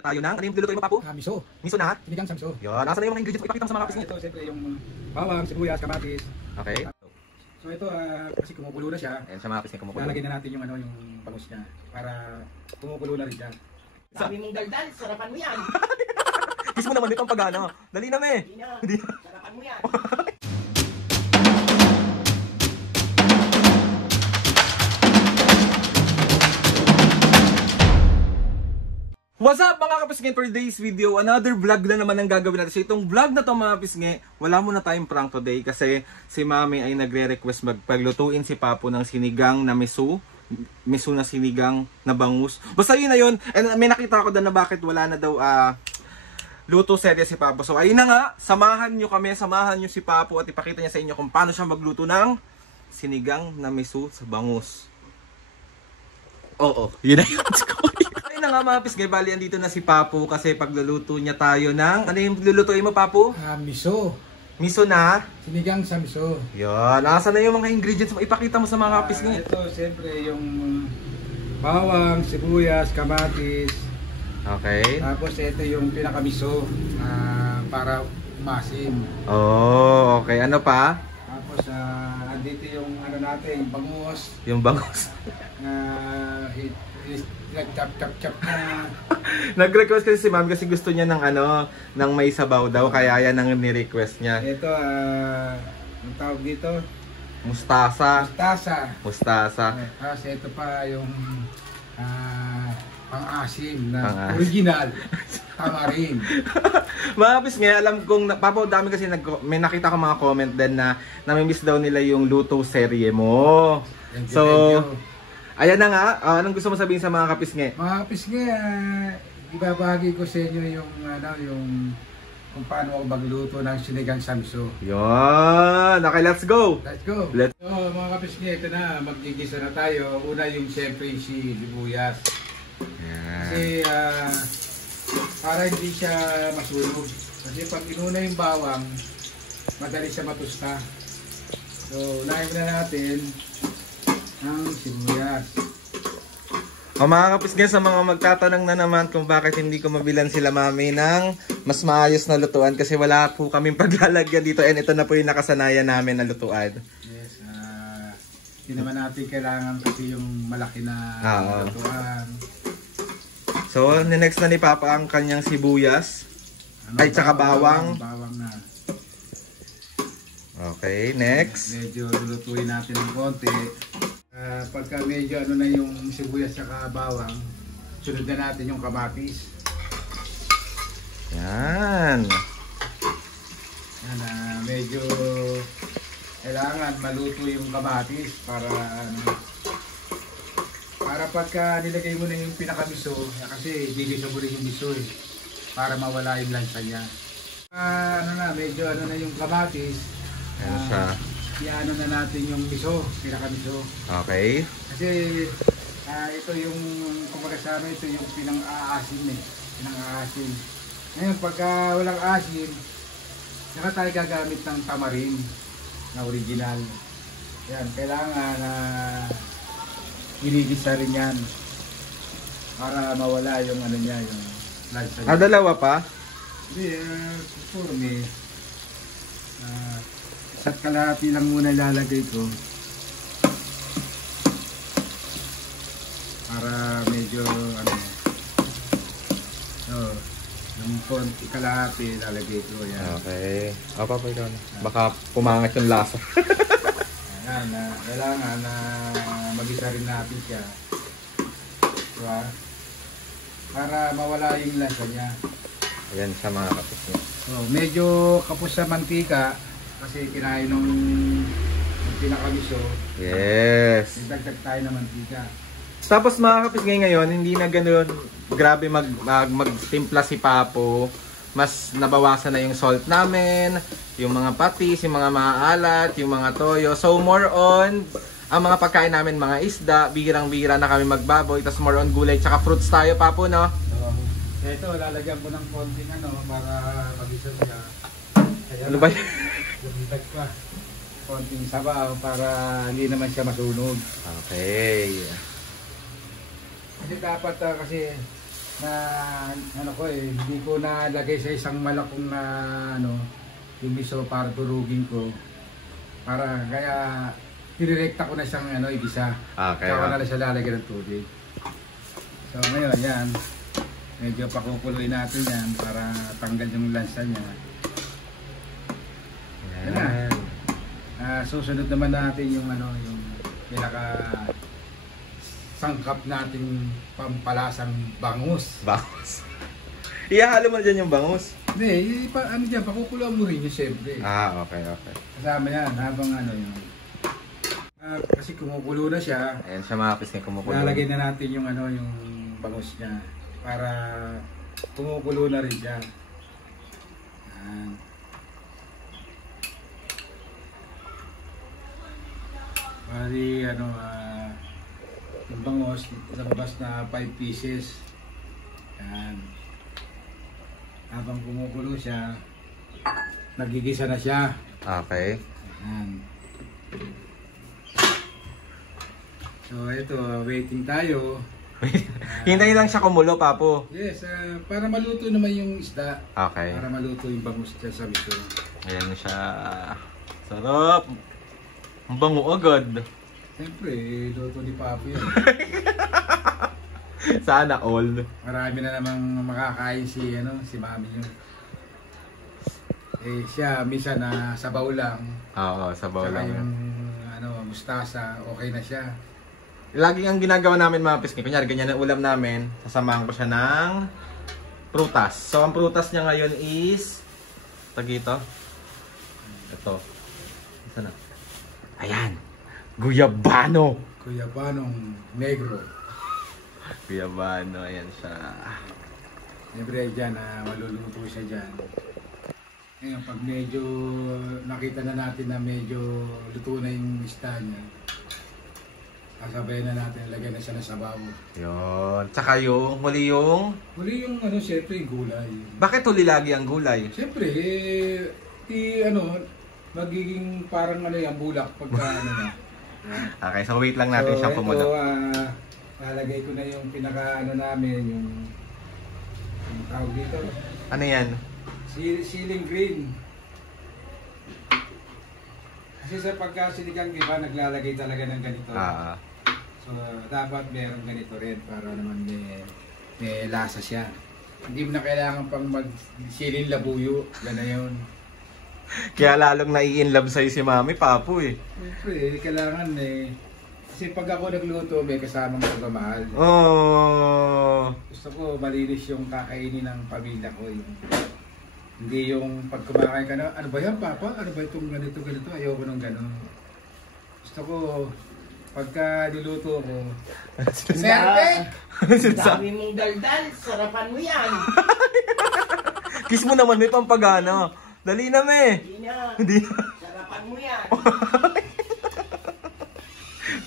Tayo ng, ano yung lulutuin mo, Papu? Miso. Miso na? Sinigang sa miso. Yun, nasa na yung mga ingredients mo? Ipakita mo sa mga kapis Ito, siyempre yung bawang, sibuyas, kamatis. Okay. So ito, kasi kumukulo na siya. Ayan, sa mga kapis niya kumukulo. Lalagyan na natin yung ano, yung bangus niya para kumukulo na rin siya. Sabi mong daldal, sarapan mo yan. Kiss mo naman itong pag-ano. Dali na, me. Hindi na, sarapan mo yan. What's up mga kapisngi? For today's video, another vlog na naman ang gagawin natin. So itong vlog na to mga kapisngi, wala muna tayong prank today kasi si Mami ay nagre-request magpaglutuin si Papu ng sinigang na miso na sinigang na bangus. Basta yun na yun. And may nakita ko doon na bakit wala na daw luto serye si Papu. So ayun na nga, samahan nyo kami, samahan nyo si Papu at ipakita niya sa inyo kung paano siya magluto ng sinigang na miso sa bangus. Oo, yun na yun. Ayun na nga mga pisngay, bali andito na si Papu kasi pagluluto niya tayo ng, ano yung lulutuin mo, Papu? Miso. Miso na? Sinigang sa miso. Yun, nasa na yung mga ingredients mo? Ipakita mo sa mga pisngay. Ito, siyempre yung bawang, sibuyas, kamatis. Okay. Tapos ito yung pinakamiso para umasim. Oh, okay. Ano pa? Tapos andito yung ano natin, yung bangus. Yung bangus. Nag-chop na. Nag-request kasi si Ma'am kasi gusto niya ng ano, ng may sabaw daw, kaya yan ang ni-request niya. Ito, ang tawag dito? Mustasa. Mustasa. Kasi ito pa yung pang-asim na original. Tamarin. Mga pisngay, alam kong, Papu, dami kasi may nakita ko mga comment din na namimiss daw nila yung luto serye mo. Thank you, so, thank you. Ayan na nga, anong gusto mo sabihin sa mga kapisngi? Mga kapisngi, ibabahagi ko sa inyo yung, kung paano ako magluto ng sinigang sa miso. Yun! Okay, let's go! Let's go! So, mga kapisngi, ito na, magigisa na tayo. Una yung siyempre si sibuyas. Kasi, para hindi siya masunog. Kasi pag inuna yung bawang, madali siya matusta. So, unahin na natin ang sibuyas. O mga kapisngi, sa mga magtatanong na naman kung bakit hindi ko mabilan sila Mami ng mas maayos na lutuan kasi wala po kaming paglalagyan dito and ito na po yung nakasanayan namin na lutuan. Yes, hindi naman natin kailangan kasi yung malaki na lutuan. So, next na ni Papa ang kanyang sibuyas. Ay, tsaka bawang. Bawang na. Okay, next. Medyo lulutuin natin ng konti. Pagka medyo ano na yung sibuyas tsaka bawang, sunod na natin yung kamatis. Yan. Yan, medyo kailangan maluto yung kamatis para para pagka nilagay mo na yung pinakamiso, kasi gigisa mo rin yung miso para mawala yung lansa niya. Medyo ano na yung kamatis. Ayan siya. Iano na natin yung miso, pinakamiso. Okay. Kasi ito yung kumbaga sa amin, ito yung pinang-aasim pinang-aasim. Ngayon pagka walang asim, saka tayo gagamit ng tamarin na original. Yan, kailangan giligisa rin yan para mawala yung ano niya, yung lansa niya. Dalawa pa? Hindi, puro may isa't kalahati lang muna ilalagay ko para medyo ano. So, yung konti kalahati ilalagay ko yan. Okay. Papa, ikaw na. Baka pumangat yung lasa. Ayan, kailangan na magisa rin natin siya. Diba? Para mawala yung lasa niya. Ayan siya mga kapis niya. So, medyo kapos sa mantika kasi kinain nung pinakamiso. Yes. Dagdag tayo ng mantika. Tapos mga kapis ngayon, hindi na ganoon grabe magtimpla si Papu. Mas nabawasan na yung salt namin, yung mga patis, yung mga maalat, yung mga toyo. So more on, ang mga pagkain namin, mga isda, bihirang-bihira na kami magbaboy. Tapos more on gulay, tsaka fruits tayo, Papu, no? So, ito, lalagyan ko ng konting para mag-isa siya. Ano ba yun? Lumibag pa. Konting sabaw para hindi naman siya masunog. Okay. Kasi dapat kasi na ano ko hindi ko nalagay sa isang malakong na yung miso para turugin ko. Kaya direkta ko na siyang igisa. Okay. Kaya na siya lalagyan ng tubig. So ngayon, yan. Medyo pakukuloy natin yan para tanggal yung lansa niya. Yan na. Susunod naman natin yung yung pinaka sangkap nating pampalasang bangus. Bangus. Ihahalo mo dyan yung bangus? Hindi, pakukuloy mo rin yun siyempre. Okay. Kasama yan habang yun. Kasi kumukulo na siya. Ayan siya mga pisngi, kumukulo. Lalagay na natin yung yung bangus niya para kumukulo na rin siya. Yan. Bali yung bangus labas na 5 pieces. Yan. Habang kumukulo siya, nagigisa na siya. Okay. Yan. So ito, waiting tayo. Hintayin lang siya kumulo, Papo. Yes, para maluto naman yung isda. Okay. Para maluto yung bangus dyan sa miso. Ayan siya. Sarap. Ang bango agad. Siyempre, luto ni Papo yan. Sana all. Marami na namang makakain si mami nyo. Siya, minsan na sabaw lang. Oo, sabaw Saka lang. yung mustasa, okay na siya. Lagi ang ginagawa namin mga pisngi, kunyari ganyan ang ulam namin, sasamahan ko siya ng prutas. So ang prutas niya ngayon is tagito. Ito. Isa na. Ayan. Guyabano. Guyabanong negro. Guyabano, ayan siya. Siyempre dyan, maluluto siya dyan. Ngayon, pag medyo nakita na natin na medyo luto na yung isda niya, sasabayan na natin, lagyan na siya ng sabaw. Yun. Tsaka yung huli yung... Huli yung siyempre yung gulay. Bakit huli lagi ang gulay? Siyempre, magiging parang yung bulak pagka na. Okay, so wait lang natin siyang kumulo. Ito, lalagay ko na yung pinaka namin, yung tawag dito. Ano yan? Ceiling green. Kasi sa pagkasiligang, di ba, naglalagay talaga ng ganito. So, dapat meron ganito rin para naman may lasa siya. Hindi mo na kailangan pang mag-silin labuyo. Gana yun. Kaya lalong nai-inlove sa'yo si Mami, Papo eh. Siyempre, kailangan kasi pag ako nagluto, may kasamang pagmamahal. Oh. Gusto ko malinis yung kakainin ng pamilya ko. Hindi yung pag kumakain ka na, ano ba yan, Papa? Ano ba itong ganito? Ayoko nung gano'n. Gusto ko, pagka niluto ko, perfect! Dami mong daldal, sarapan mo yan. Kiss mo naman, may pampagana. Dali na, me. Hindi na. Sarapan mo yan.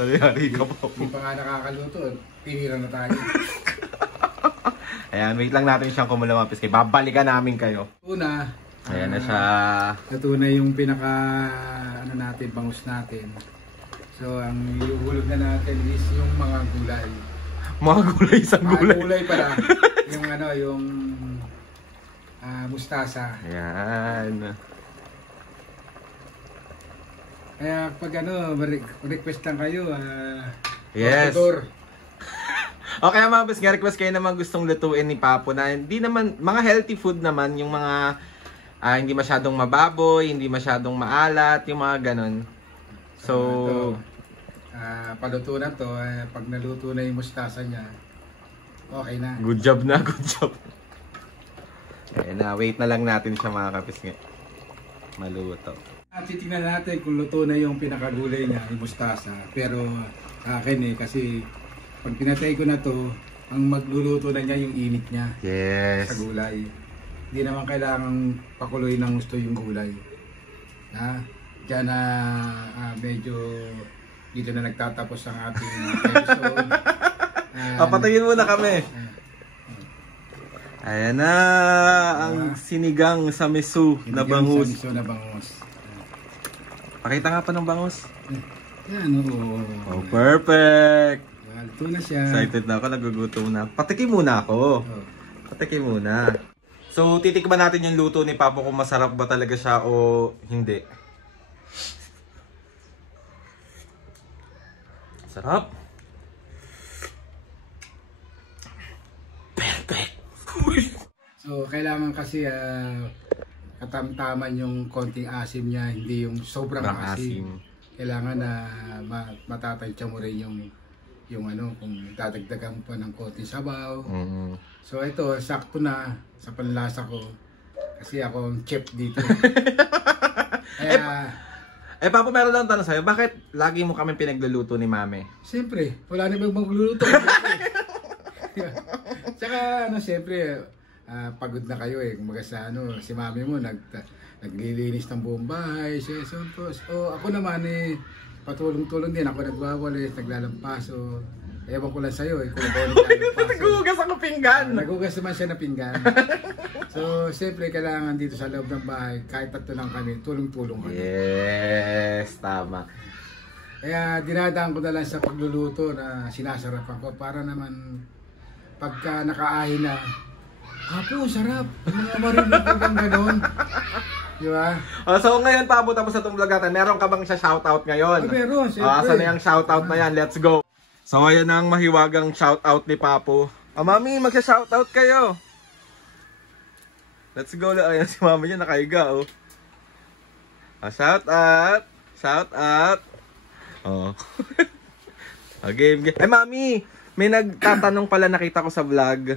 Dali ka po. Hindi pa nga nakakaluto, tinira na tayo. Ayan, wait lang natin siyang kumulo mga piskay. Babalikan namin kayo. Una, ayan na siya. ito na yung pinaka, bangus natin. So, ang iuhulog na natin is yung mga gulay. Mga gulay, isang gulay. Gulay pala. yung mustasa. Ayan. Kaya pag request lang kayo, Yes. Pastor. Okay mga piskay, request kayo naman gustong lutuin ni Papo na hindi naman, mga healthy food naman, yung mga hindi masyadong mababoy, hindi masyadong maalat, yung mga ganun. So, paluto na to, pag naluto na yung mustasa niya, okay na. good job na, good job. Ayan na, wait na lang natin siya mga kapiskay. Maluto. At titingnan natin kung luto na yung pinakagulay niya, yung mustasa. Pero akin kasi pag pinatay ko na to, ang magluluto na niya yung init niya Yes. sa gulay. Hindi naman kailangan pakuloy ng gusto yung gulay. Diyan na medyo dito na nagtatapos ang ating episode. Papatayin muna kami. Ayan na ang sinigang sa miso na bangus. Miso na bangus. Pakita nga pa ng bangus. Yan, oo. Oh, perfect. Naluto na siya. Excited na ako, nagugutom na. Patikim muna ako. Oh. Patikim muna. So, titikman natin yung luto ni Papa kung masarap ba talaga siya o hindi. Sarap. Perfect. So, kailangan kasi katamtaman yung konting asim niya, hindi yung sobrang asim. Kailangan na matatansya mo rin yung ano, kung dadagdagan pa ng konting sabaw. So, ito, sakto na sa panlasa ko. Kasi ako ang chef dito. Kaya, Papa, meron lang tanong sa'yo. Bakit lagi mo kami pinagluluto ni Mami? siyempre, wala na bang magluluto. Tsaka, siyempre, pagod na kayo eh. Kumaga sa si Mami mo, naglilinis ng buong bahay. So, ako naman patulong-tulong din. Ako nagwawalis, naglalampaso. Ewan ko lang sa'yo kung ako naglalampas. Nagugas ako pinggan! Nagugas naman siya na pinggan. So, siyempre, kailangan dito sa loob ng bahay, kahit tatlo lang kami, tulong-tulong kami. Yes, tama. Kaya dinadaan ko na lang sa pagluluto na sinasarapan ko para naman pagka nakaahin na, Apo, sarap! Mga marinig ko bang gano'n? Di ba? So ngayon, Papa, tapos na itong vlog natin, meron ka bang shoutout ngayon? Meron, siyempre. Saan na yung shoutout na yan? Let's go! So ayan ang mahiwagang shoutout ni Papo. Mami, magsha-shoutout kayo! Let's go! Ayan si Mami niya, nakaiga, oh. Shoutout! Shoutout! Oh. Game. Ay, Mami! May nagtatanong pala, nakita ko sa vlog.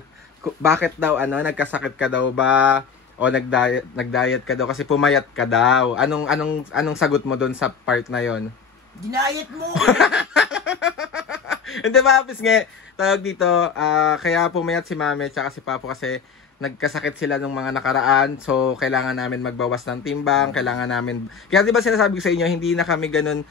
Bakit daw, nagkasakit ka daw ba? O nagdiet ka daw kasi pumayat ka daw. Anong sagot mo doon sa part na yon? Dinayet mo! Hindi ba, Pisngi? Tawag dito, kaya pumayat si Mami at si Papo kasi nagkasakit sila nung mga nakaraan. So, kailangan namin magbawas ng timbang. Kailangan namin... Kaya di ba sinasabi ko sa inyo, hindi na kami ganun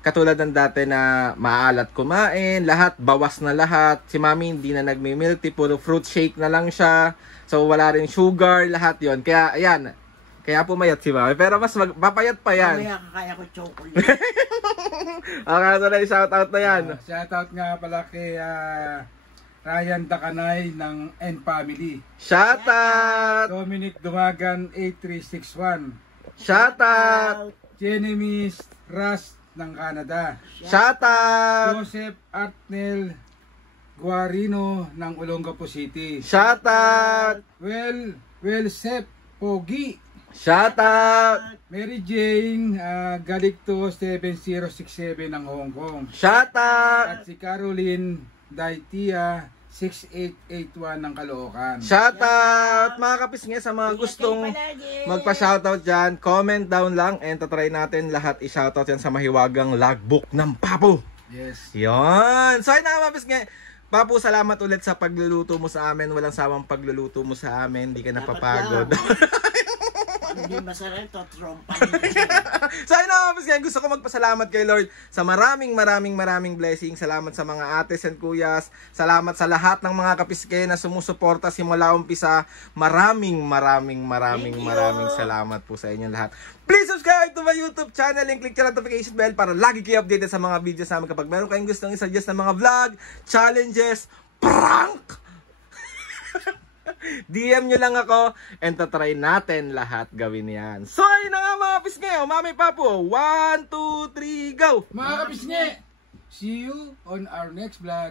katulad ng dati na maalat kumain. Lahat, bawas na lahat. Si Mami hindi na nagmi-milk tea, puro fruit shake na lang siya. So, wala rin sugar, lahat yon. Kaya, ayan. Kaya pumayat si Mami. Pero mas papayat pa yan. Mamaya kakaya ko chocolate. Okay, so na yung shoutout na yan. Shoutout nga pala kay Ryan Dakanay ng N Family. Shoutout! Dominic Dumagan 8361. Shoutout! Jenemis Ras ng Canada. Shoutout! Joseph Artnel Guarino ng Olongapo City. Shoutout! Sep Pogi. Shoutout! Mary Jane Galicto 7067 ng Hong Kong. Shoutout! At si Caroline Daitia 6881 ng Caloocan. Shoutout! Mga kapisngi, sa mga gustong magpa-shoutout dyan, comment down lang and tatry natin lahat i-shoutout yan sa mahiwagang logbook ng Papo. Yes. Yon. So ayun na mga kapisngi. Papo, salamat ulit sa pagluluto mo sa amin. Walang sawang pagluluto mo sa amin. Hindi ka napapagod. Hindi masarap ito, trompa. So ayun na mga kapisngi, gusto ko magpasalamat kay Lord sa maraming blessings. Salamat sa mga ates and kuyas. Salamat sa lahat ng mga kapisngi na sumusuporta simula umpisa. Maraming salamat po sa inyo lahat. Please subscribe to my YouTube channel and click the notification bell para lagi kayo updated sa mga videos namin kapag meron kayong gustong i-suggest na mga vlog, challenges, prank! DM nyo lang ako and tatry natin lahat gawin yan. So ayun na nga mga kapisngi, Mami Papo, 1, 2, 3, go! Mga kapisngi, see you on our next vlog.